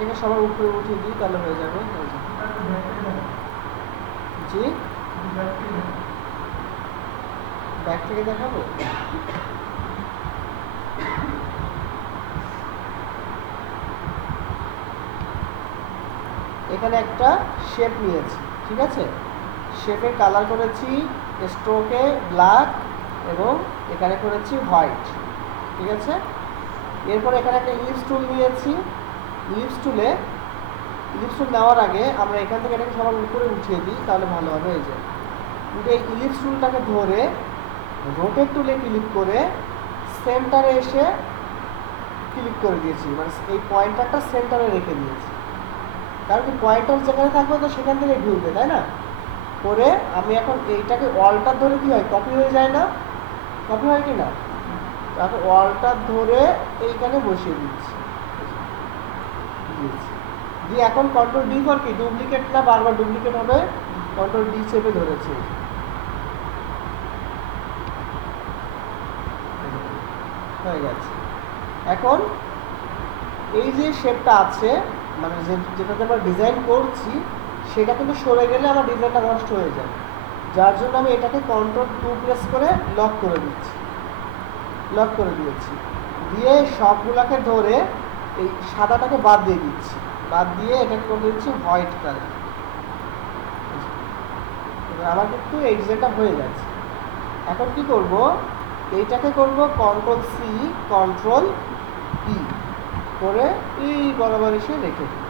এটাকে সবার উপরে উঠিয়ে দিই, তাহলে হয়ে যাবে। জি, ব্যাক থেকে দেখাবো। এখানে একটা শেপ নিয়েছি, ঠিক আছে। শেপের কালার করেছি স্ট্রোকে ব্ল্যাক এবং এখানে করেছি হোয়াইট, ঠিক আছে। এরপর এখানে একটা ইলিপস টুল নিয়েছি। ইলিপস টুল নেওয়ার আগে আমরা এখান থেকে এটাকে সবার উপরে উঠিয়ে দিই, তাহলে ভালো হবে। এই যে এই ইলিপস টুলটাকে ধরে রোটেট টুলে ক্লিক করে সেন্টারে এসে ক্লিক করে দিয়েছি, মানে এই পয়েন্টারটা সেন্টারে রেখে দিয়েছি। কারণ কি পয়েন্টার যেখানে থাকবে তো সেখান থেকে ঘুরবে, তাই না। করে আমি এখন এইটাকে ওয়ালটা ধরে কি হয়, কপি হয়ে যায় না, কপি হয় কি না। তারপর ওয়ালটা ধরে এইখানে বসিয়ে দিচ্ছি, দিয়ে এখন কন্ট্রোল ডি ফর কি ডুপ্লিকেট না বারবার ডুপ্লিকেট হবে, কন্ট্রোল ডি চেপে ধরেছি, হয়ে গেছে। এখন এই যে শেপটা আছে, মানে যেটাতে আমরা ডিজাইন করছি সেটা কিন্তু সরে গেলে আমার ডিজাইনটা নষ্ট হয়ে যায়, যার জন্য আমি এটাকে কন্ট্রোল 2 প্রেস করে লক করে দিচ্ছি, লক করে দিয়েছি। দিয়ে সবগুলোকে ধরে এই সাদাটাকে বাদ দিয়ে দিচ্ছি, বাদ দিয়ে এটাকে করে দিচ্ছি হোয়াইট কালার। আমার কিন্তু এই ডিজাইনটা হয়ে গেছে। এখন কি করব, এইটাকে করব কন্ট্রোল সি কন্ট্রোল বি করে এই বরাবর এসে রেখে দিই।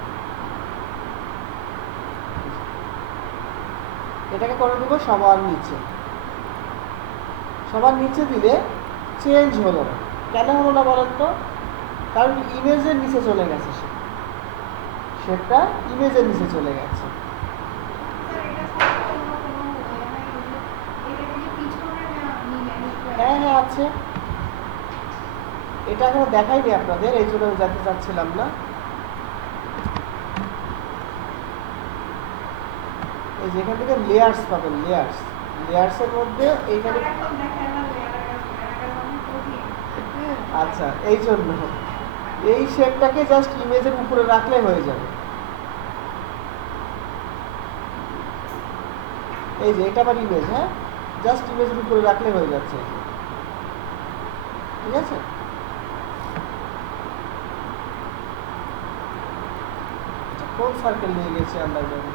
এটাকে করে দেবো সবার নিচে। সবার নিচে দিলে চেঞ্জ হলো না, কেন হলো না বলেন তো। কারণ ইমেজের নিচে চলে গেছে, সেটা ইমেজের নিচে চলে গেছে। হ্যাঁ হ্যাঁ আছে, এটা এখনো দেখাইনি আপনাদের, এই জন্য আমি জানতে চাচ্ছিলাম না। এই যেখান থেকে লেয়ার্স পাবেন, লেয়ার্সের মধ্যে এইখানে, আচ্ছা এই জন্য এই শেপটাকে জাস্ট ইমেজের উপরে রাখলে হয়ে যাবে। এই যে এটা আমার ইমেজ, হ্যাঁ জাস্ট ইমেজের উপরে রাখলে হয়ে যাচ্ছে, ঠিক আছে। কোন সার্কেল নিয়ে গেছি আমরা জানি,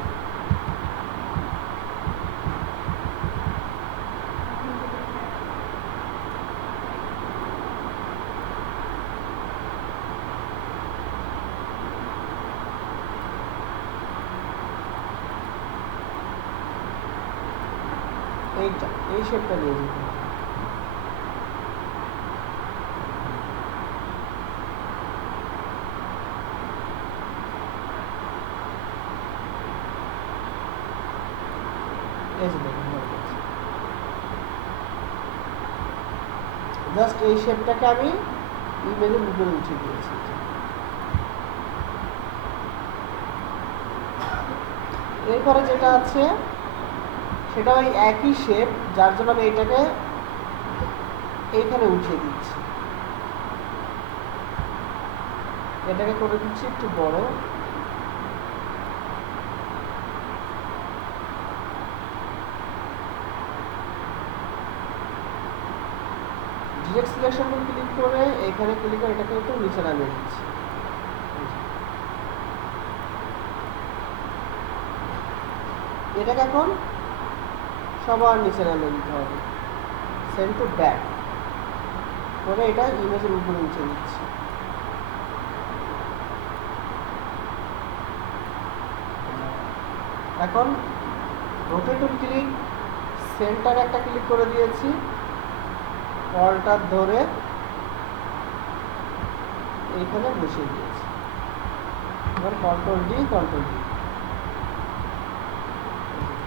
এইটা এই শেপটা নিয়ে যেতে হবে। এই যে দেখুন জাস্ট এই শেপটাকে আমি ইমেজের উপরে উঠিয়ে দিয়েছি। এরপরে যেটা আছে সেটা ওই একই শেপ, যার জন্য আমি এটাকে এইখানে উঠিয়ে দিচ্ছি, এটাকে করে দিচ্ছি একটু বড়। ডিরেক্ট সিলেকশন ক্লিক করে এখানে ক্লিক করে এটাকে একটু নিচে নামিয়ে দিচ্ছি। এটাকে এখন সবার নিচে নামিয়ে দিতে হবে, সেন্ড টু ব্যাক করে এটা ইমেজের উপরে উঠে দিচ্ছি। এখন রোটেট ক্লিক, সেন্টারে একটা ক্লিক করে দিয়েছি, অল্টার ধরে এইখানে বসিয়ে দিয়েছি। এবার কন্ট্রোল ডি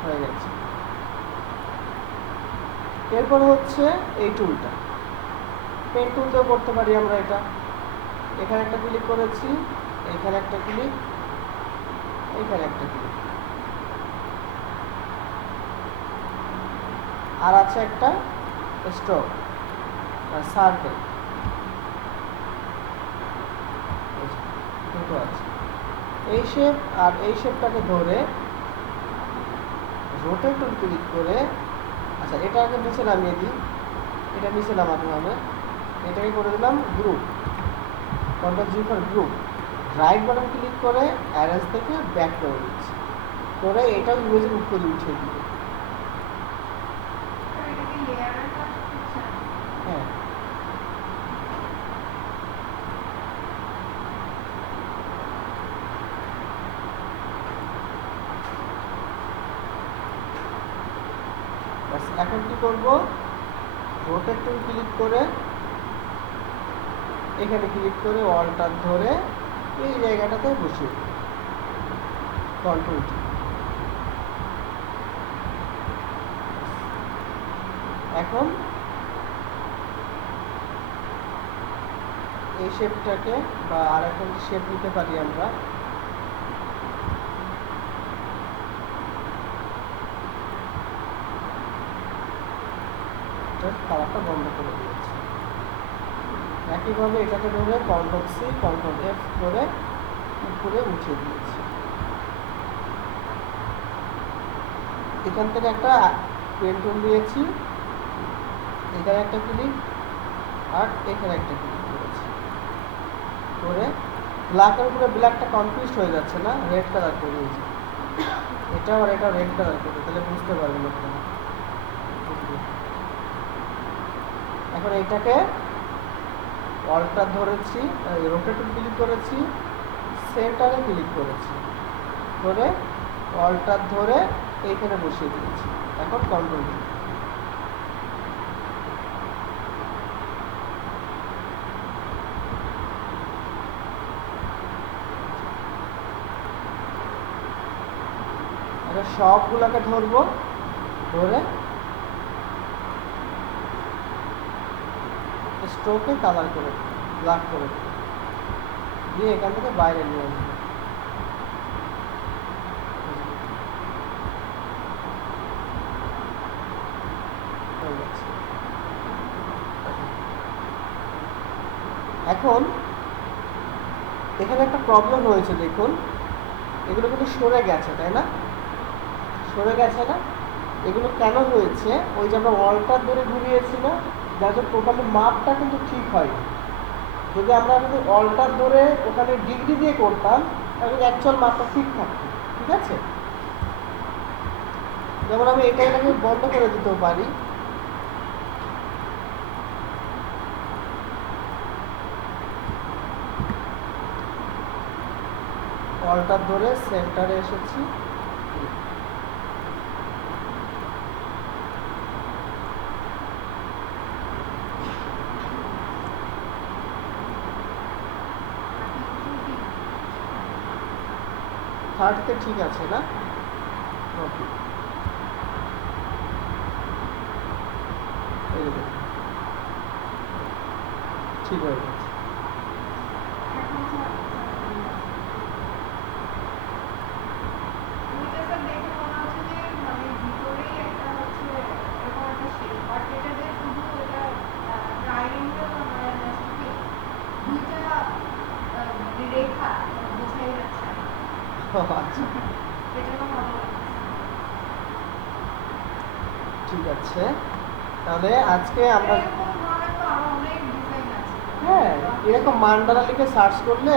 হয়ে গেছে। এরপর হচ্ছে এই টুলটা, পেন টুল দিয়েও করতে পারি আমরা। এটা এখানে একটা ক্লিক করেছি, এখানে একটা ক্লিক, এখানে একটা ক্লিক, আর আছে একটা স্ট্রোক সার্কেল, দুটো আছে। এই শেপ আর এই শেপটাকে ধরে রোটেট টুল ক্লিক করে, আচ্ছা এটা আগে নিচে নামিয়ে দিই, এটা নিচে নামাতে হবে, এটাকে করে দিলাম group, control G for group, right button click করে অ্যারেঞ্জ থেকে ব্যাক করে দিচ্ছি, করে এটাও ইমেজের উপরে উঠিয়ে দিব। হ্যাঁ এখন কি করব, রোটেট টুল ক্লিক করে এখানে ক্লিক করে অল্টা ধরে এই জায়গাটাতে বসিয়ে দিই, কন্ট্রোল টি। এখন এই শেপটাকে বা আর একটা শেপ নিতে পারি আমরা, কালারটা বন্ধ করে দিয়েছি। একইভাবে এটাকে ধরে কন্ট্রোল সি কন্ট্রোল এফ করে উপরে উঠিয়ে দিয়েছি। এখান থেকে একটা পেন টুল দিয়েছি, এখানে একটা ক্লিক আর এখানে একটা ক্লিক করেছি, করে ব্ল্যাকের উপরে ব্ল্যাকটা কনফিউজ হয়ে যাচ্ছে না, রেড কালার করে দিয়েছি, এটা আর এটা রেড কালার করে, তাহলে বুঝতে পারবেন আপনারা। এখন এইটাকে অল্টা ধরেছি, রোটেট ক্লিক করেছি, সেন্টারে ক্লিক করেছি, করে অল্টা ধরে এইখানে বসিয়ে দিয়েছি। এখন কন্ট্রোল টি। এখন সবগুলোকে ধরবো, ধরে স্ট্রোকে কালার করে ব্ল্যাক করে দিয়ে এখান থেকে বাইরে নিয়ে আসবো। এখন এখানে একটা প্রবলেম হয়েছে, দেখুন এগুলো কিন্তু সরে গেছে, তাই না? সরে গেছে না? এগুলো কেন হয়েছে? ওই যে আমরা অল্টার ধরে ঘুরিয়েছি না, যাতে টোটালি মাপটা কিন্তু ঠিক হয়। যদি আমরা যদি অল্টার ধরে ওখানে ডিগ্রি দিয়ে করতাম তাহলে অ্যাকচুয়াল মাপটা ঠিক থাকতো, ঠিক আছে? যেমন আমি এটাকে বন্ধ করে দিতেও পারি, অল্টার ধরে সেন্টারে এসেছি, থার্ডতে ঠিক আছে না? ওকে, ঠিক হয়ে গেছে। আচ্ছা ঠিক আছে, তাহলে আজকে আমরা হ্যাঁ এরকম মান্ডালা লিখে সার্চ করলে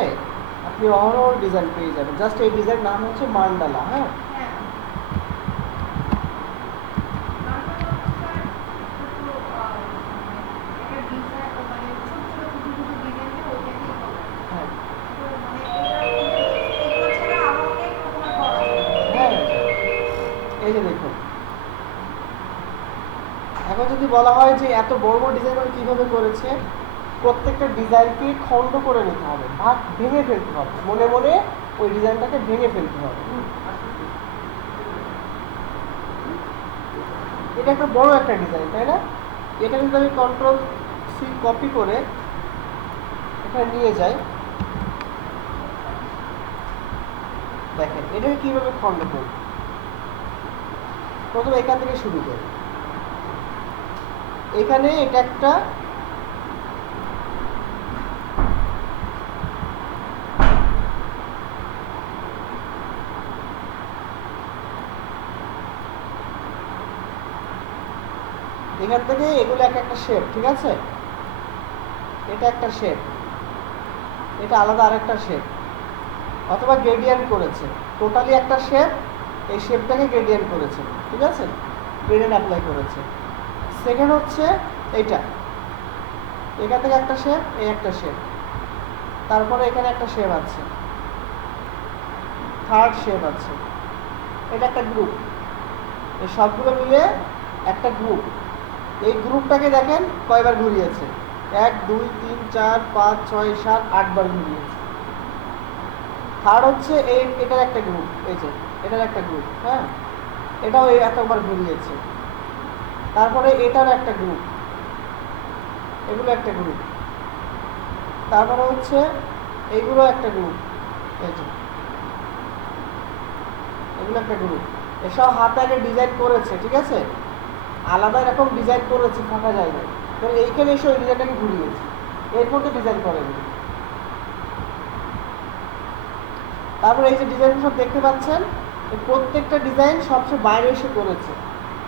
আপনি অহরহ ডিজাইন পেয়ে যাবেন। জাস্ট এই ডিজাইন নাম হচ্ছে মান্ডালা। হ্যাঁ এই যে দেখুন, এখন যদি বলা হয় যে এত বড় বড় ডিজাইন কীভাবে করেছে, প্রত্যেকটা ডিজাইনকে খণ্ড করে নিতে হবে, ভাগ ভেঙে ফেলতে হবে, মনে মনে ওই ডিজাইনটাকে ভেঙে ফেলতে হবে। এটা একটা বড় একটা ডিজাইন, তাই না? এটা যদি আমি কন্ট্রোল সি কপি করে এখানে নিয়ে যাই, দেখেন এটাকে কীভাবে খণ্ড করব। প্রথমে এখান থেকে শুরু করি, এখানে এটা একটা এখান থেকে এগুলো এক একটা শেপ, ঠিক আছে? এটা একটা শেপ, এটা আলাদা আরেকটা শেপ, অথবা গ্রেডিয়েন্ট করেছে, টোটালি একটা শেপ, এই শেপটাকে গ্রেডিয়েন্ট করেছে, ঠিক আছে? গ্রেডিয়েন্ট অ্যাপ্লাই করেছে। সেকেন্ড হচ্ছে এইটা, এখান থেকে একটা শেপ, এই একটা শেপ, তারপরে এখানে একটা শেপ আছে, থার্ড শেপ আছে, এটা একটা গ্রুপ, এই সবগুলো মিলে একটা গ্রুপ। এই গ্রুপটাকে দেখেন কয়বার ঘুরিয়েছে, 1 2 3 4 5 6 7 8 বার ঘুরিয়েছে। থার্ড হচ্ছে এটার একটা গ্রুপ, এই যে এটার একটা গ্রুপ, হ্যাঁ, এটাও এতবার ঘুরিয়েছে। তারপরে এটার একটা গ্রুপ, এগুলো একটা গ্রুপ, তারপরে হচ্ছে এইগুলো একটা গ্রুপ, এই যে এগুলো একটা গ্রুপ। এসব হাতে আগে ডিজাইন করেছে, ঠিক আছে? আলাদা এরকম ডিজাইন করেছে ফাঁকা জায়গায়, তো এইখানে এসে ওই ডিজাইনটাকে ঘুরিয়েছে, এরপর তো ডিজাইন করেনি। তারপরে এই যে ডিজাইন সব দেখতে পাচ্ছেন, এই প্রত্যেকটা ডিজাইন সবচেয়ে বাইরে এসে করেছে,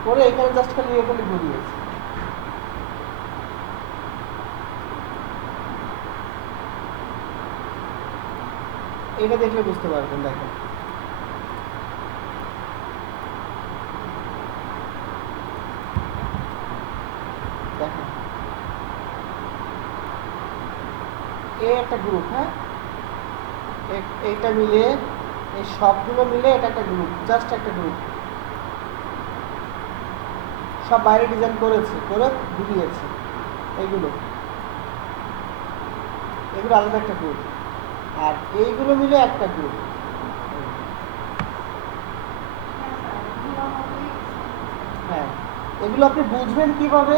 করে এখানে জাস্ট খালি এখানে ঘুরিয়েছে। এটা দেখলে বুঝতে পারবেন, দেখেন দেখেন এই একটা গ্রুপ, হ্যাঁ, এইটা মিলে, এই সবগুলো মিলে এটা একটা গ্রুপ, জাস্ট একটা গ্রুপ, সব বাইরে ডিজাইন করেছে, করে ঘুরিয়েছে। এইগুলো এগুলো আলাদা একটা গ্রুপ, আর এইগুলো মিলে একটা গ্রুপ। হ্যাঁ, এগুলো আপনি বুঝবেন কিভাবে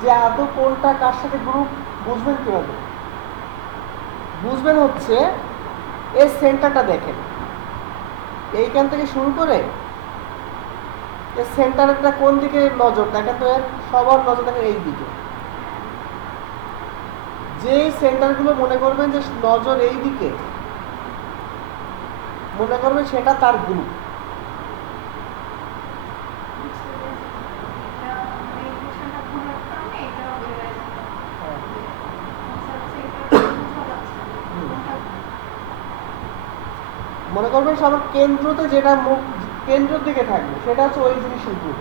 যে আদৌ কোনটা কার সাথে গ্রুপ, বুঝবেন কিভাবে? বুঝবেন হচ্ছে এই সেন্টারটা দেখেন, এইখান থেকে শুরু করে এই সেন্টারটা কোন দিকে নজর দেখেন তো, এর সবার নজর দেখেন এই দিকে। যেই সেন্টারগুলো মনে করবেন যে নজর এই দিকে, মনে করবেন সেটা তার গ্রুপ। মনে করবেন সবার কেন্দ্রতে যেটা মুখ কেন্দ্রের দিকে থাকবে সেটা হচ্ছে ওই জিনিসের গ্রুপ।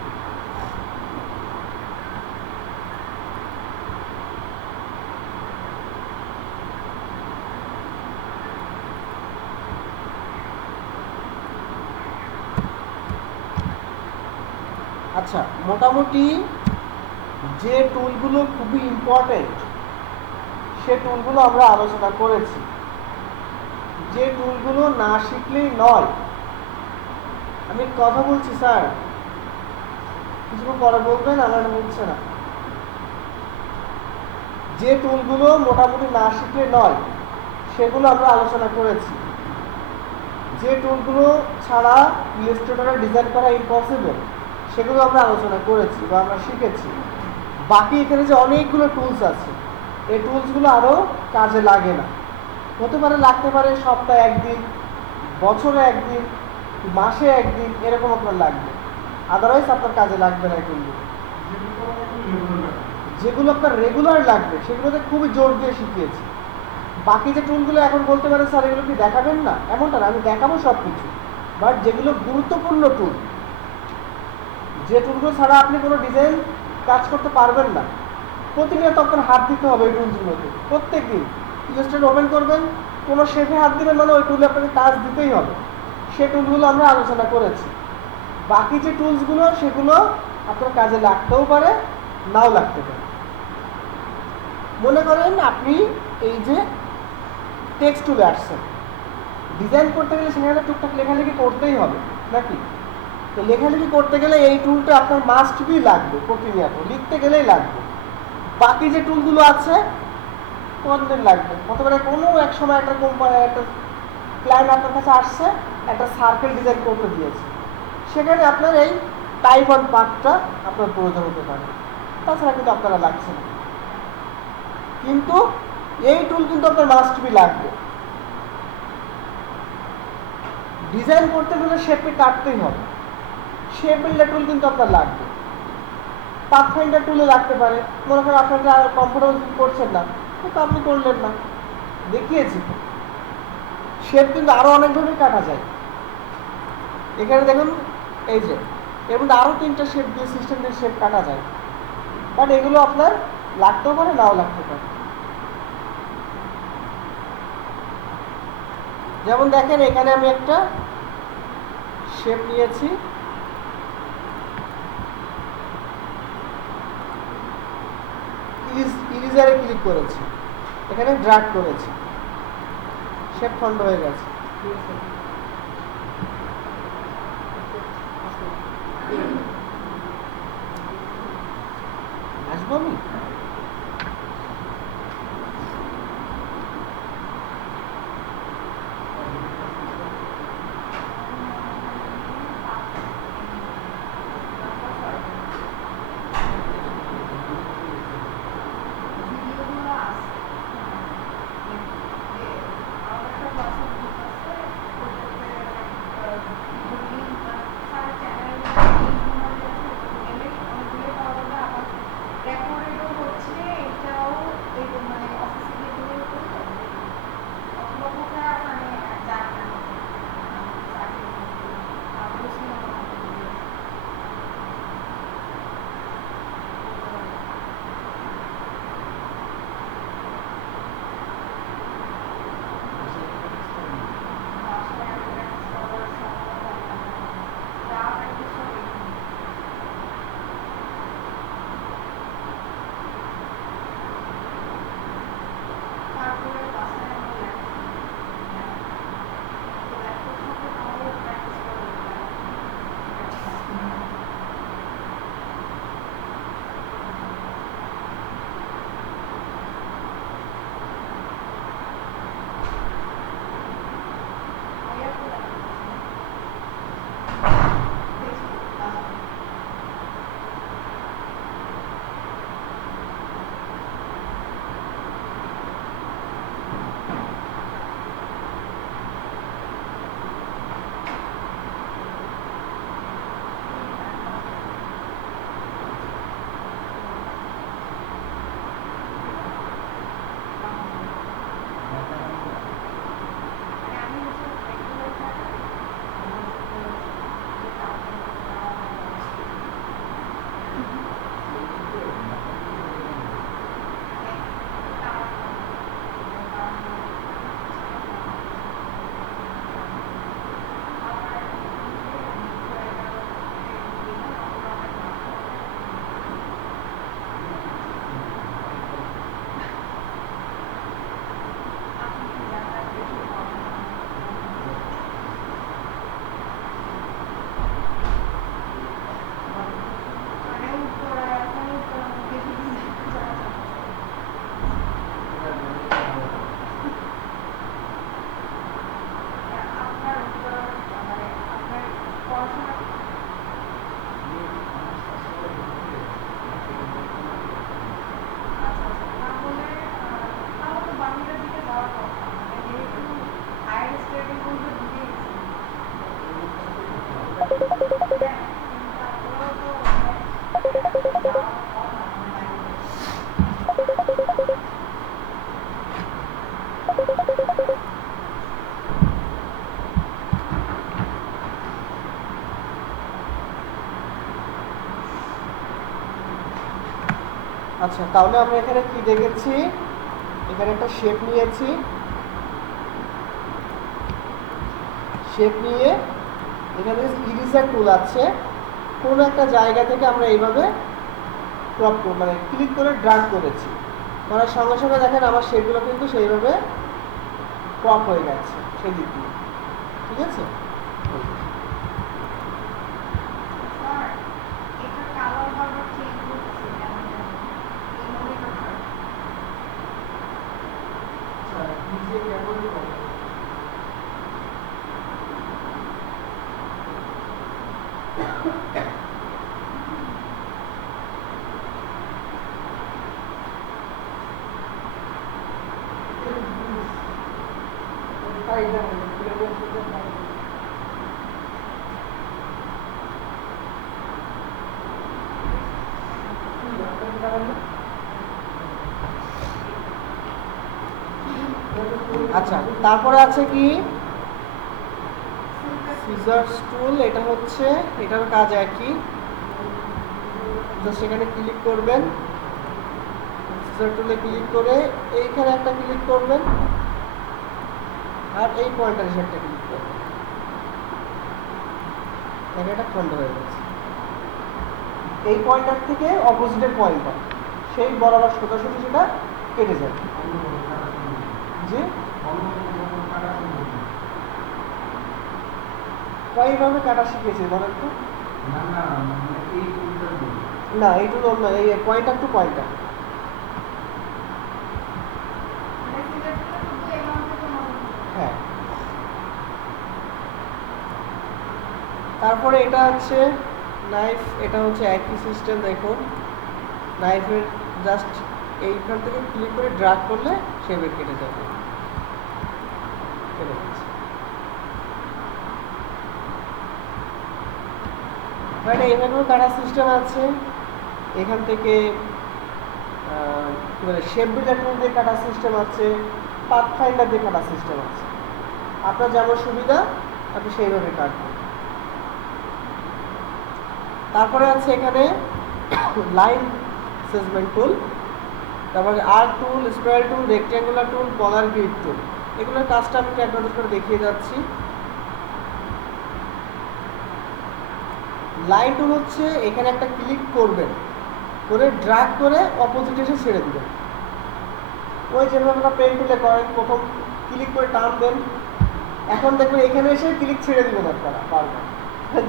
আচ্ছা, মোটামুটি যে টুলগুলো খুবই ইম্পর্টেন্ট সে টুলগুলো আমরা আলোচনা করেছি। যে টুলগুলো না শিখলেই নয়, আমি কথা বলছি স্যার, কিছুক্ষণ পরে বলবেন, আমার বলছে না। যে টুলগুলো মোটামুটি না শিখলে নয় সেগুলো আমরা আলোচনা করেছি। যে টুলগুলো ছাড়া ইলাস্ট্রেটরে ডিজাইন করা ইম্পসিবল সেগুলো আমরা আলোচনা করেছি বা আমরা শিখেছি। বাকি এখানে যে অনেকগুলো টুলস আছে, এই টুলসগুলো আরও কাজে লাগে না, হতে পারে লাগতে পারে সপ্তাহে একদিন, বছরে একদিন, মাসে একদিন, এরকম আপনার লাগবে, আদারওয়াইজ আপনার কাজে লাগবে না। এই টুলগুলো যেগুলো আপনার রেগুলার লাগবে সেগুলোতে খুবই জোর দিয়ে শিখিয়েছি। বাকি যে টুলগুলো এখন বলতে পারেন স্যার এগুলো কি দেখাবেন না, এমনটা না, আমি দেখাবো সব কিছু, বাট যেগুলো গুরুত্বপূর্ণ টুল, যে টুলগুলো ছাড়া আপনি কোনো ডিজাইন কাজ করতে পারবেন না, প্রতিনিয়ত আপনার হাত দিতে হবে এই টুলসগুলোতে। প্রত্যেক দিন ইলাস্ট্রেটর ওপেন করবেন, কোনো শেপে হাত দিবেন মানে ওই টুলে আপনাকে টাচ দিতেই হবে। সে টুলগুলো আমরা আলোচনা করেছি। বাকি যে টুলসগুলো সেগুলো আপনার কাজে লাগতেও পারে, নাও লাগতে পারে। মনে করেন আপনি এই যে টেক্সট টুলে আসছেন, ডিজাইন করতে গেলে সেখানে টুকটাক লেখালেখি করতেই হবে নাকি? তো লেখালেখি করতে গেলে এই টুলটা আপনার মাস্ট বি লাগবে, প্রতিনিয়ত লিখতে গেলেই লাগবে। বাকি যে টুলগুলো আছে কোনদিন লাগবে, হতে পারে কোনো এক সময় একটা কোম্পানি, একটা ক্লায়েন্ট আপনার কাছে আসছে, একটা সার্কেল ডিজাইন করতে দিয়েছে, সেখানে আপনার এই টাইপ অন পার্টটা আপনার প্রয়োজন হতে পারে, তাছাড়া কিন্তু আপনারা লাগছে না। কিন্তু এই টুল কিন্তু আপনার মাস্ট বি লাগবে। ডিজাইন করতে গেলে শেপে কাটতেই হবে, শেপ বিল্ডার টুল কিন্তু আপনার লাগবে। পাথফাইন্ডার টুলে লাগতে পারে। মনে করেন আপনারা আর কমফোর্টেবল ফিল করছেন না, তো আপনি করলেন না, দেখিয়েছি। শেপ কিন্তু আরও অনেকভাবে কাটা যায়। এখানে দেখুন এই যে এর মধ্যে আরও 3টা শেপ দিয়ে সিস্টেম দিয়ে শেপ কাটা যায়, বাট এগুলো আপনার লাগতেও পারে, নাও লাগতে পারে। যেমন দেখেন এখানে আমি একটা শেপ নিয়েছি, ইরেজারে ক্লিক করেছি, এখানে ড্র্যাগ করেছি, শেপ খন্ড হয়ে গেছে। আসবো আমি? আচ্ছা, তাহলে আমরা এখানে কি দেখেছি? এখানে একটা শেপ নিয়েছি, শেপ নিয়ে এখানে ইরেজার টুল আছে, কোনো একটা জায়গা থেকে আমরা এইভাবে ক্রপ মানে ক্লিক করে ড্র্যাগ করেছি, করার সঙ্গে সঙ্গে দেখেন আমার শেপগুলো কিন্তু সেইভাবে ক্রপ হয়ে গেছে সেই দিক দিয়ে। ঠিক আছে? আচ্ছা, তারপরে আছে কি সিজার্স টুল। এটা হচ্ছে, এটার কাজ একই, তো সেখানে ক্লিক করবেন, সিজার টুলে ক্লিক করে এইখানে একটা ক্লিক করবেন আর এই পয়েন্টারের একটা ক্লিক করবেন। এটা খন্ড হয়ে গেছে। এই পয়েন্টার থেকে অপোজিটের পয়েন্টার সেই বরাবর সোজাসুজি সেটা কেটে যাবে। জি, কয়ভাবে কাটা শিখেছি বলেন তো? না, এই টুল না, এই পয়েন্টার টু পয়েন্টার। হ্যাঁ, তারপরে এটা হচ্ছে নাইফ। এটা হচ্ছে একই সিস্টেম। দেখুন, নাইফের জাস্ট এইখান থেকে ক্লিক করে ড্রাগ করলে শেপে কেটে যাবে। মানে এখানেও কাটার সিস্টেম আছে। এখান থেকে কি বলে, শেপ বিল্ডার টুল দিয়ে কাটার সিস্টেম আছে, পাথ ফাইন্ডার দিয়ে কাটার সিস্টেম আছে। আপনার যেমন সুবিধা আপনি সেইভাবে কাটবেন। তারপরে আছে এখানে লাইন সেগমেন্ট টুল, তারপরে আর্ক টুল, স্পাইরাল টুল, রেক্ট্যাঙ্গুলার টুল, পলার গ্রিড টুল। এগুলোর কাজটা আমি একটা করে দেখিয়ে যাচ্ছি। লাইন টুল হচ্ছে এখানে একটা ক্লিক করবেন, করে ড্রাগ করে অপোজিট এসে ছেড়ে দিবেন। ওই যেভাবে আমরা পেন টুলে করেন, প্রথম ক্লিক করে টানবেন, এখন দেখবেন এখানে এসে ক্লিক ছেড়ে দিবেন আপনারা বারবার।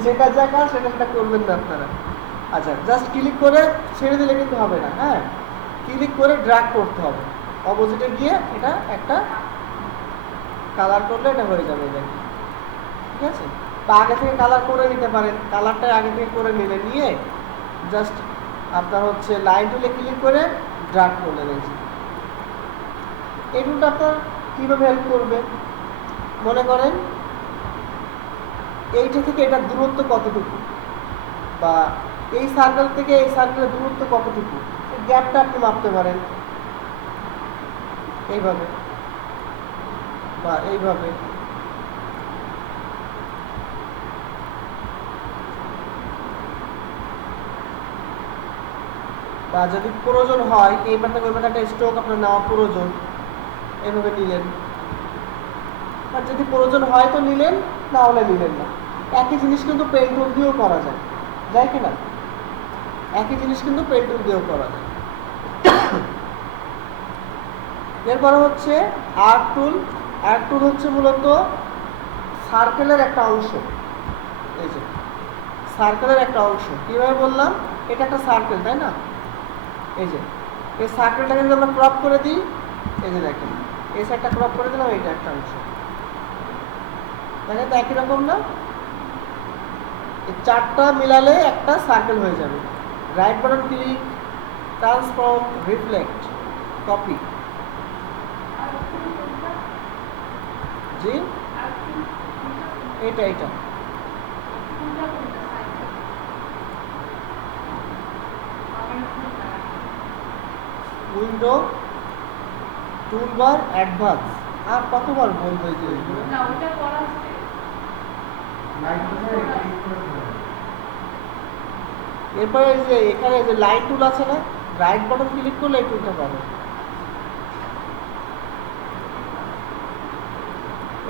যেটা যা কাজ সেটা করবেন না আপনারা। আচ্ছা, জাস্ট ক্লিক করে ছেড়ে দিলে কিন্তু হবে না। হ্যাঁ, ক্লিক করে ড্র্যাগ করতে হবে অপোজিটে গিয়ে, এটা একটা কালার করলে এটা হয়ে যাবে। দেখুন, ঠিক আছে? বা আগে থেকে কালার করে নিতে পারেন, কালারটা আগে থেকে করে নিয়ে জাস্ট আপনার হচ্ছে লাইন টুলে ক্লিক করে ড্র্যাগ করলে রয়েছে। এই টুলটা আপনার কীভাবে হেল্প করবে? মনে করেন এইটা থেকে এটার দূরত্ব কতটুকু, বা এই সার্কেল থেকে এই সার্কেলের দূরত্ব কতটুকু, এই গ্যাপটা আপনি মাপতে পারেন এইভাবে বা এইভাবে। বা যদি প্রয়োজন হয় এইবার থেকে ওইবার একটা স্ট্রোক আপনার নেওয়া প্রয়োজন, এইভাবে নিলেন। আর যদি প্রয়োজন হয় তো নিলেন, না হলে নিলেন না। একই জিনিস কিন্তু পেন টুল দিয়েও করা যায়, যায় কি না? একই জিনিস কিন্তু পেন টুল দিয়েও করা যায়। এরপরে হচ্ছে আর্ক টুল। আর্ক টুল হচ্ছে মূলত সার্কেলের একটা অংশ। এই যে সার্কেলের একটা অংশ, কীভাবে বললাম, এটা একটা সার্কেল, তাই না? এই যে এই সার্কেলটাকে যদি আমরা ক্রপ করে দিই, এই যে দেখেন এই সাইডটা ক্রপ করে দিলাম, এইটা একটা অংশ, দেখেন তো একই রকম না? এই চারটা মিলালে একটা সার্কেল হয়ে যাবে। Right button click, transform, reflect, copy. জি, এটা উইন্ডো, টুলবার, অ্যাডভান্স। আর কতবার বলবো এই যে এরপরে এই যে এখানে যে লাইন টুল আছে না, রাইট বাটন ক্লিক করলে এই টুলটা পাবেন।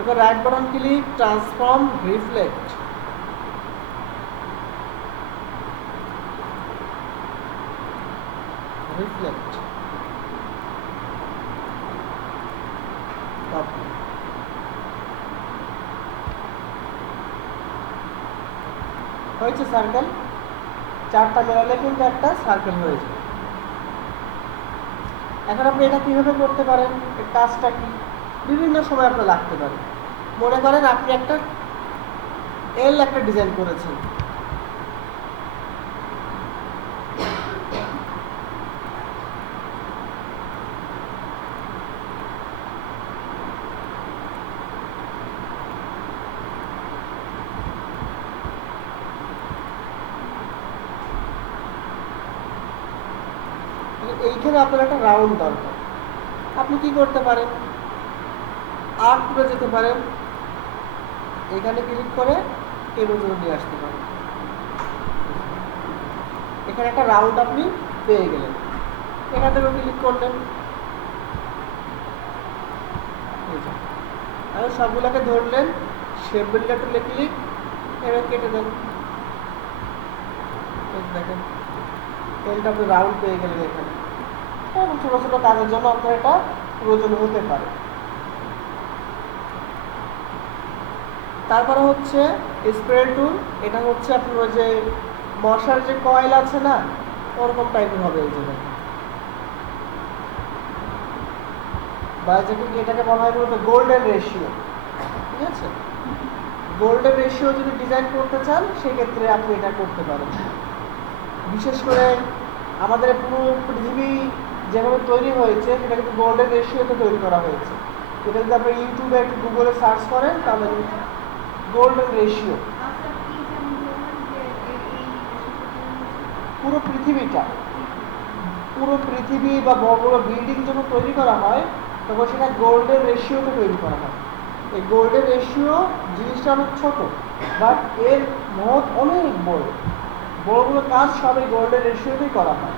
এবার right button click, transform, reflect, copy. হয়েছে সার্কেল, চারটা মেলালে কিন্তু একটা সার্কেল হয়ে যায়। এখন আপনি এটা কীভাবে করতে পারেন, এর কাজটা কি? বিভিন্ন সময় আপনার লাগতে পারে। মনে করেন আপনি একটা একটা ডিজাইন করেছেন, এইখানে আপনার একটা রাউন্ড দরকার। আপনি কি করতে পারেন, আর করে যেতে পারেন, এখানে ক্লিক করে এই পর্যন্ত নিয়ে আসতে পারেন। এখানে একটা রাউন্ড আপনি পেয়ে গেলেন, এখান থেকে ক্লিক করলেন, আর সবগুলোকে ধরলেন, শেপ বিল্ডার টুলে ক্লিক, এবার কেটে দেন। দেখেন তেলটা আপনি রাউন্ড পেয়ে গেলেন এখানে। ছোট ছোট কাজের জন্য আপনার এটা প্রয়োজন হতে পারে। তারপরে হচ্ছে স্প্রে টুল, এটা হচ্ছে আপনার ওই যে মশার যে কয়েল আছে না, ওরকম টাইপের হবে এই যে, বা এটাকে বলা হয় বলতে গোল্ডেন রেশিও। ঠিক আছে, গোল্ডেন রেশিও যদি ডিজাইন করতে চান সেক্ষেত্রে আপনি এটা করতে পারেন। বিশেষ করে আমাদের পুরো পৃথিবী যেভাবে তৈরি হয়েছে সেটা কিন্তু গোল্ডেন রেশিওতে তৈরি করা হয়েছে। এটা যদি আপনি ইউটিউবে একটু গুগলে সার্চ করেন তাহলে গোল্ডেন রেশিও, পুরো পৃথিবী বা বড় বড় বিল্ডিং যখন তৈরি করা হয় তখন সেটা গোল্ডেন রেশিওতে তৈরি করা হয়। এই গোল্ডেন রেশিও জিনিসটা অনেক ছোট, বাট এর মহৎ অনেক বড়। বড় বড় কাজ সব এই গোল্ডেন রেশিওতেই করা হয়।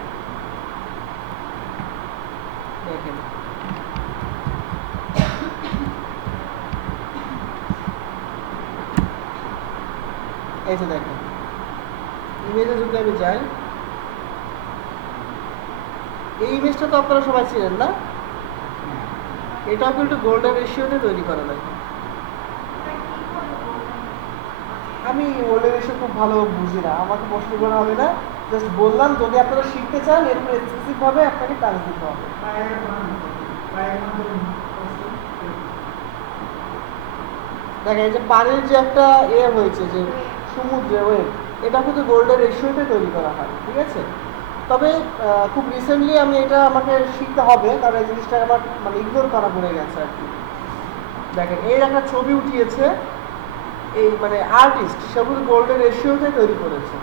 দেখেন এই যে দেখেন ইমেজে যদি আমি যাই, এই ইমেজটা তো আপনারা সবাই ছিলেন না, এটাও কিন্তু গোল্ডেন রেশিওতে তৈরি করা লাগে। আমি গোল্ডেন রেশিও খুব ভালো বুঝি না, আমাকে প্রশ্ন করা হবে না, জাস্ট বললাম যদি আপনারা শিখতে চান এরপর স্পেসিফিক ভাবে আপনাকে কাজ দিতে হবে। দেখেন এই যে পানির যে একটা হয়েছে যে সমুদ্রে ওয়েভ, এটা কিন্তু গোল্ডেন রেশিওতে তৈরি করা হয়। ঠিক আছে, তবে খুব রিসেন্টলি আমি এটা আমাকে শিখতে হবে, কারণ এই জিনিসটা আমার মানে ইগনোর করা পড়ে গেছে আর কি। দেখেন এই একটা ছবি উঠিয়েছে, এই মানে আর্টিস্ট সেগুলো গোল্ডেন রেশিওতে তৈরি করেছে।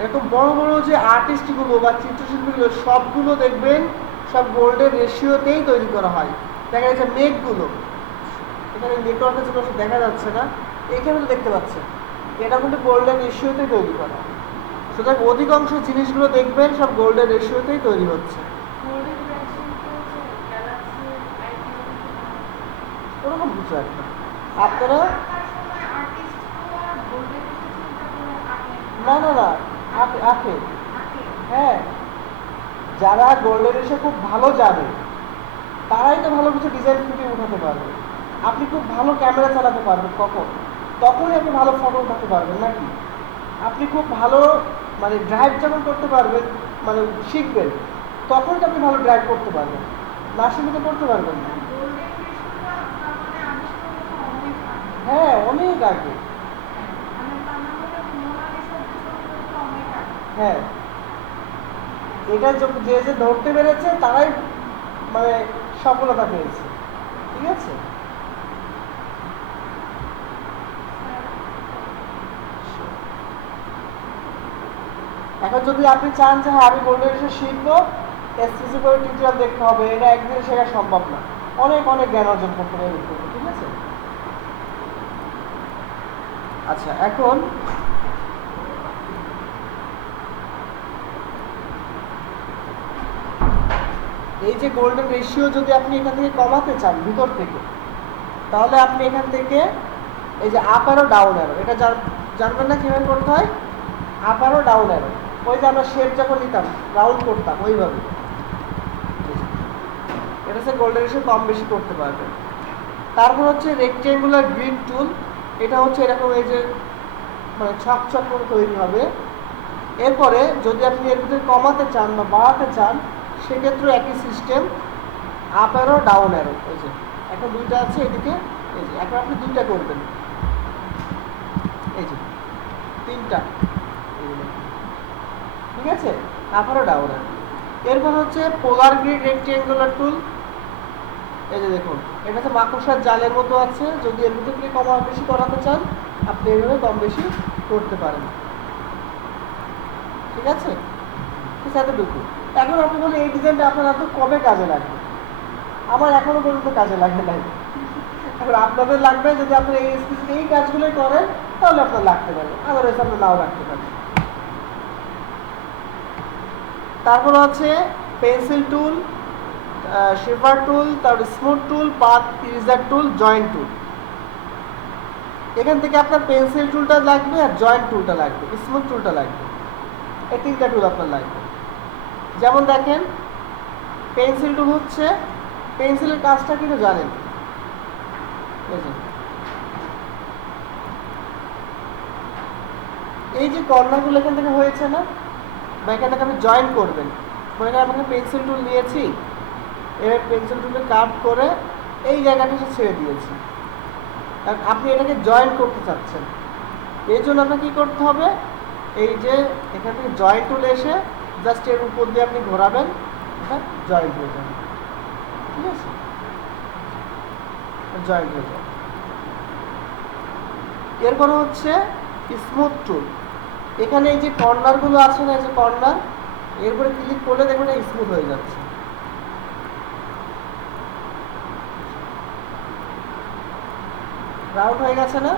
এরকম বড় বড় যে আর্টিস্টগুলো বা চিত্রশিল্পীগুলো সবগুলো দেখবেন সব গোল্ডেন রেশিওতেই তৈরি করা হয়। দেখা যাচ্ছে মেঘগুলো, এখানে নেটওয়ার্কের জন্য দেখা যাচ্ছে না, এখানে তো দেখতে পাচ্ছেন, এটা কিন্তু গোল্ডেন রেশিওতেই তৈরি করা। সুতরাং অধিকাংশ জিনিসগুলো দেখবেন সব গোল্ডেন রেশিওতেই তৈরি হচ্ছে। ওরকম কিছু একটা আপনারা না না না আঁকে, হ্যাঁ, যারা গোল্ডেন রেশিও খুব ভালো জানে তারাই তো ভালো কিছু ডিজাইন ফুটিয়ে উঠাতে পারবে। আপনি খুব ভালো ক্যামেরা চালাতে পারবেন তখনই আপনি ভালো ফটো উঠাতে পারবেন নাকি? আপনি খুব ভালো মানে ড্রাইভ যখন করতে পারবেন, মানে শিখবেন, তখন তো আপনি ভালো ড্রাইভ করতে পারবেন, না শিখে তো করতে পারবেন না। হ্যাঁ, অনেক আগে। হ্যাঁ, এটা যে যে ধরতে পেরেছে তারাই মানে সফলতা পেয়েছে। ঠিক আছে, এখন যদি আপনি চান যে হ্যাঁ আমি গোল্ডেন রেশিও শিখবো, স্পেসিফিক করে টিউটোরিয়াল দেখতে হবে, এটা একদিনে শেখা সম্ভব না, অনেক জ্ঞান অর্জন করতে হবে। ঠিক আছে, আচ্ছা এখন এই যে গোল্ডেন রেশিও যদি আপনি এখান থেকে কমাতে চান ভিতর থেকে, তাহলে আপনি এখান থেকে এই যে আপ অ্যারো ডাউন অ্যারো, এটা জানবেন না কীভাবে করতে হয়? আপ অ্যারো ডাউন অ্যারো, ওই যে আমরা শেপ যখন নিতাম রাউন্ড করতাম ওইভাবে, এটা হচ্ছে গোল্ডেন রেশিও কম বেশি করতে পারবেন। তারপর হচ্ছে রেক্টেঙ্গুলার গ্রিড টুল, এটা হচ্ছে এরকম এই যে মানে ছক ছক করে তৈরি হবে। এরপরে যদি আপনি এর ভিতরে কমাতে চান বা বাড়াতে চান সেক্ষেত্রে একই system, up arrow down arrow. এই যে এখন দুইটা আছে এদিকে, এই যে এখন আপনি দুইটা করবেন, এই যে তিনটা, ঠিক আছে, আপ অ্যারো ডাউন অ্যারো। এরপর হচ্ছে পোলার গ্রিড রেক্টেঙ্গুলার টুল, এই যে দেখুন এটা তো মাকড়সার জালের মতো আছে, যদি এর ভিতরে কম বেশি করাতে চান আপনি এইভাবে কম বেশি করতে পারেন। ঠিক আছে, এতটুকু। এখন আপনি বলেন এই ডিজাইনটা আপনার হাতে কবে কাজে লাগবে? আমার এখনো পর্যন্ত কাজে লাগে নাই। এখন আপনাদের লাগবে, যদি আপনারা এই কাজগুলোই করেন তাহলে আপনার লাগতে পারে, আদারওয়াইজ আপনার নাও লাগতে পারে। তারপর হচ্ছে পেন্সিল টুল, শেপার টুল, তারপর স্মুথ টুল, পাথ ইরেজার টুল, জয়েন্ট টুল। এখান থেকে আপনার পেন্সিল টুলটা লাগবে, আর জয়েন্ট টুলটা লাগবে, স্মুথ টুলটা লাগবে, এই তিনটা টুল আপনার লাগবে। যেমন দেখেন, পেন্সিল টুল হচ্ছে, পেন্সিলের কাজটা কিন্তু জানেন, এই যে কর্নারগুলো এখান থেকে হয়েছে না, বা এখান থেকে আপনি জয়েন করবেন, মনে করেন আপনাকে পেন্সিল টুল নিয়েছি, এবার পেন্সিল টুলকে কাট করে এই জায়গাটা ছেড়ে দিয়েছি, কারণ আপনি এটাকে জয়েন করতে চাচ্ছেন। এই জন্য আপনাকে কী করতে হবে, এই যে এখান থেকে জয়েন্ট টুল এসে জাস্ট এর উপর দিয়ে আপনি ঘোরাবেন, এটা জয়েন্ট হয়ে যাবে। ঠিক আছে, জয়েন্ট হয়ে যাবে। এরপরে হচ্ছে স্মুথ টুল। এখানে এই যে কর্নারগুলো আছে না, এই যে কর্নার, এরপরে ক্লিক করলে দেখবেন স্মুথ হয়ে যাচ্ছে। রাউন্ড হয়ে গেছে না?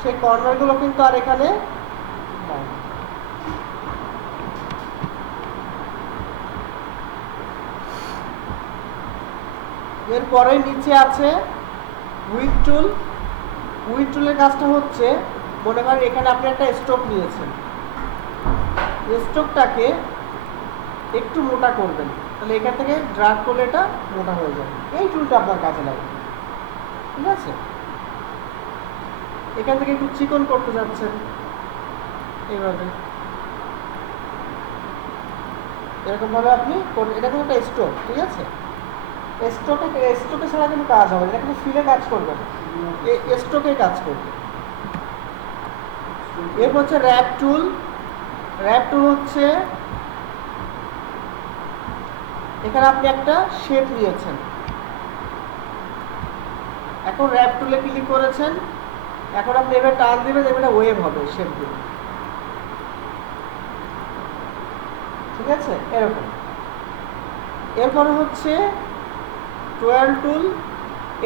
সেই কর্নারগুলো কিন্তু আর এখানে নাই। এরপরে নিচে আছে উইথ টুল। উইথ টুলের কাজটা হচ্ছে, মনে করেন এখানে আপনি একটা স্ট্রোক নিয়েছেন, স্ট্রোকটাকে একটু মোটা করবেন, তাহলে এখান থেকে ড্রাগ করলে এটা মোটা হয়ে যাবে। এই টুলটা আপনার কাজে লাগবে। ঠিক আছে, এখান থেকে একটু চিকন করতে যাচ্ছেন, এইভাবে এরকমভাবে আপনি এটা কিন্তু একটা স্ট্রোক। ঠিক আছে, স্ট্রোকে ছাড়া কিন্তু কাজ হবে, এটা কিন্তু ফিলে কাজ করবে না, এই স্ট্রোকে কাজ করবে। এরপর হচ্ছে র্যাপ টুল। র্যাপ টুল হচ্ছে, এখানে আপনি একটা শেপ নিয়েছেন, এখন র্যাপ টুলে ক্লিক করেছেন, এখন আপনি এবার টান দিবেন, দেখবেন এটা ওয়েভ হবে শেপগুলো। ঠিক আছে, এরকম। এরপরে হচ্ছে টুয়েল টুল।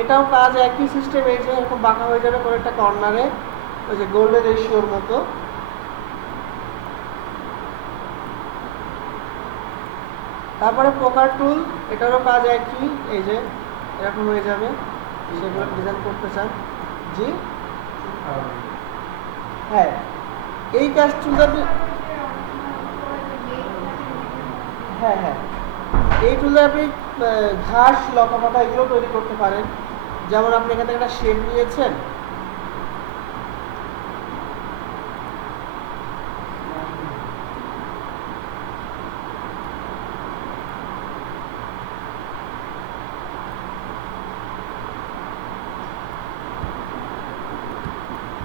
এটাও কাজ একই সিস্টেম, এই যে এরকম বাঁকা হয়ে যাবে কোনো একটা কর্নারে, ওই যে গোল্ডেন রেশিওর মতো। তারপরে পোকার টুল, এটারও কাজ একই, এই যে এরকম হয়ে যাবে, সেগুলো ডিজাইন করতে চান। জি হ্যাঁ, এই কাজ টুলটা, হ্যাঁ হ্যাঁ, এই টুলে আপনি ঘাস, লতা পাতা এগুলো তৈরি করতে পারেন। যেমন আপনি এখান থেকে একটা শেপ নিয়েছেন,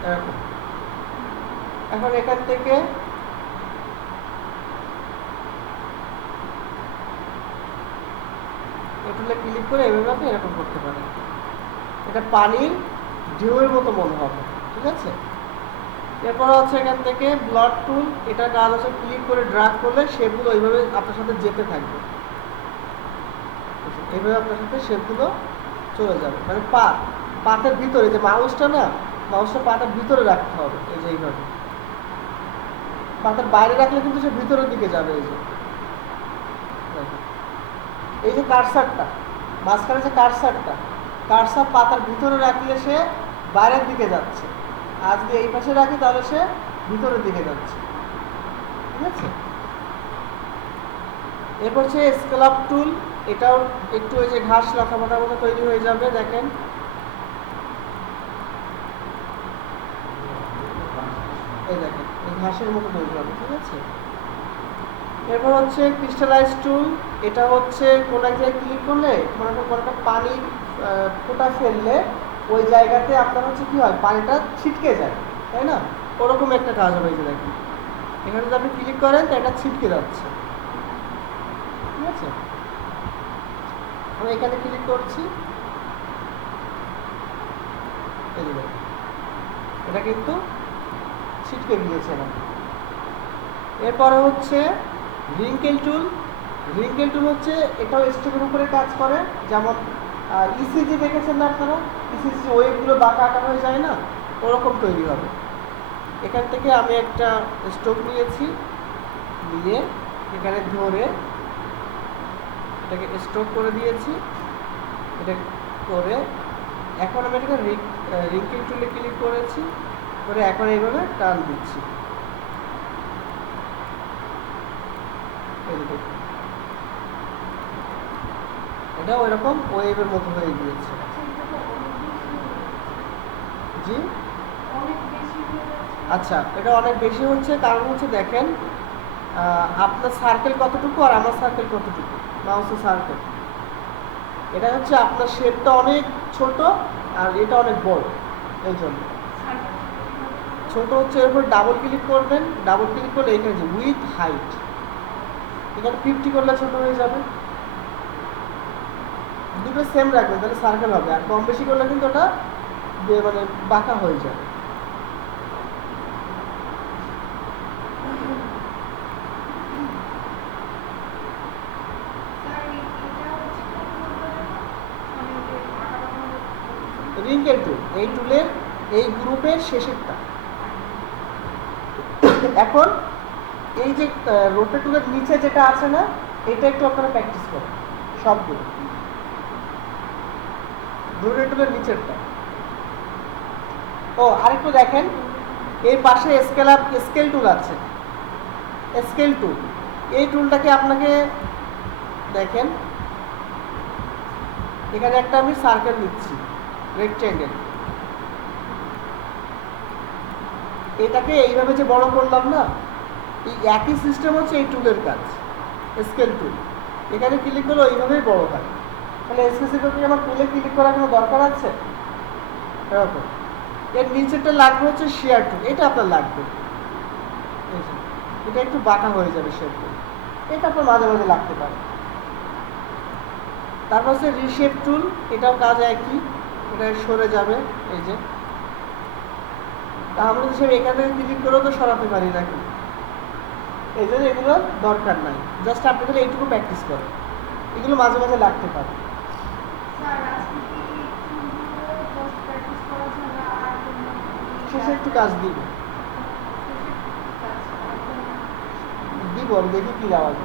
এরকম। এখন এখান থেকে এটুলে ক্লিক করে এভাবে আপনি এরকম করতে পারেন, এটা পানির ঢেউয়ের মতো মনে হবে। ঠিক আছে, এরপর হচ্ছে এখান থেকে ব্লড টুল। এটার কাজ হচ্ছে ক্লিক করে ড্রাগ করলে শেপগুলো এইভাবে আপনার সাথে যেতে থাকবে, এইভাবে আপনার সাথে শেপগুলো চলে যাবে, মানে পাতের ভিতরে, যে মাউসটা না, মাউসটা পাতের ভিতরে রাখতে হবে, এই যে এইভাবে। পাতের বাইরে রাখলে কিন্তু সে ভিতরের দিকে যাবে। এই যে কারসারটা, মাঝখানে যে কারসার পাতার ভিতরে রাখলে সে বাইরের দিকে যাচ্ছে, আর যদি এই পাশে রাখি তাহলে সে ভিতরের দিকে যাচ্ছে। ঠিক আছে, এরপর হচ্ছে স্কেলাপ টুল। এটাও একটু ওই যে ঘাস, লতা পাতার মতো তৈরি হয়ে যাবে, দেখেন। এই দেখেন, এই ঘাসের মতো তৈরি হবে। ঠিক আছে, এরপর হচ্ছে ক্রিস্টালাইজ টুল। এটা হচ্ছে কোনো এক জায়গায় ক্লিক করলে, কোনো একটা পানি ফোঁটা ফেললে ওই জায়গাতে আপনার হচ্ছে কি হয়, পানিটা ছিটকে যায়, তাই না? ওরকম একটা কাজ হবে। এই যে দেখেন, এখানে যদি আপনি ক্লিক করেন তো এটা ছিটকে যাচ্ছে। ঠিক আছে, আমি এখানে ক্লিক করছি, এটা কিন্তু ছিটকে গিয়েছে না। এরপরে হচ্ছে রিঙ্কেল টুল। রিঙ্কেল টুল হচ্ছে এটাও স্ট্রোকের উপরে কাজ করে। যেমন ইসিজি দেখেছেন না আপনারা, ইসিজি ওয়েভগুলো বাঁকা আঁকা হয়ে যায় না, ওরকম তৈরি হবে। এখান থেকে আমি একটা স্ট্রোক নিয়েছি, নিয়ে এখানে ধরে এটাকে স্ট্রোক করে দিয়েছি। এটা করে এখন আমি এটাকে রিঙ্কেল টুলে ক্লিক করেছি, করে এখন এইভাবে টান দিচ্ছি। এটা ওই রকম ওয়েভের মতো হয়ে গিয়েছে। জি আচ্ছা, এটা অনেক বেশি হচ্ছে কারণ হচ্ছে দেখেন আপনার সার্কেল কতটুকু আর আমার সার্কেল কতটুকু, মাউসের সার্কেল। এটা হচ্ছে আপনার শেপটা অনেক ছোট আর এটা অনেক বড়, এই জন্য ছোট হচ্ছে। এরপর ডাবল ক্লিক করবেন, ডাবল ক্লিক করলে এখানে যে উইথ হাইট, এখানে 50 করলে ছোট হয়ে যাবে। দুটো সেম রাখবেন তাহলে সার্কেল হবে, আর কম বেশি করলে কিন্তু ওটা মানে বাঁকা হয়ে যাবে। রিঙ্কেল টুল এই টুলের এই গ্রুপের শেষেরটা। এখন এই যে রোটেট টুলের নিচে যেটা আছে না, এটা একটু আপনারা প্র্যাকটিস করেন সবগুলো। রোটেট টুলের নিচেরটা। ও আরেকটু দেখেন, এর পাশে স্কেল টুল আছে, স্কেল টুল। এই টুলটাকে আপনাকে দেখেন, এখানে একটা আমি সার্কেল নিচ্ছি, রেক্ট্যাঙ্গেল। এটাকে এইভাবে যে বড় করলাম না, এই একই সিস্টেম হচ্ছে এই টুলের কাজ, স্কেল টুল। এখানে ক্লিক করলে ওইভাবেই বড় হয়। তাহলে স্পেসিফিকলি আমার টুলে ক্লিক করার কোনো দরকার আছে? এরকম। এর নিচেরটা লাগবে হচ্ছে শেয়ার টুল, এটা আপনার লাগবে। এটা একটু বাঁকা হয়ে যাবে শেয়ার টুল, এটা আপনার মাঝে মাঝে লাগতে পারে। তারপর হচ্ছে রিশেপ টুল, এটাও কাজ একই, এটা সরে যাবে। এই যে আমরা তো সব এখান থেকে ক্লিক করেও তো সরাতে পারি নাকি, এই জন্য এগুলো দরকার নাই। জাস্ট আপনি তাহলে এইটুকু প্র্যাকটিস করেন, এগুলো মাঝে মাঝে লাগতে পারে। শেষে একটু কাজ দিব, আমি দেখি কি আওয়াজ।